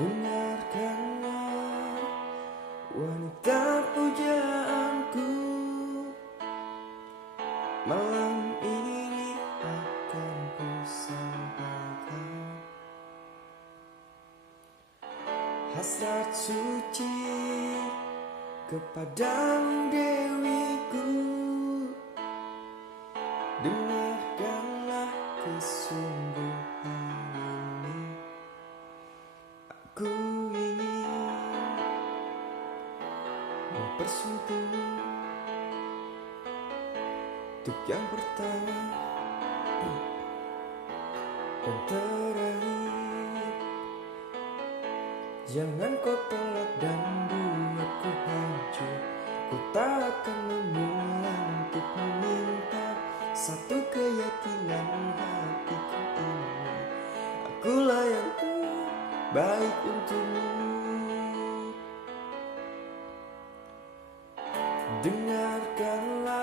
Dengarkanlah wanita pujaanku, malam ini akan ku sampaikan hasrat suci kepadamu dewiku. Dengarkanlah kesungguhan ini, aku ingin mempersunting untuk yang pertama dan terakhir. Jangan kau tolak dan buatku hancur. Ku tak akan memulai untuk meminta satu keyakinan hatiku ini. Akulah yang terbaik untukmu. Dengarkanlah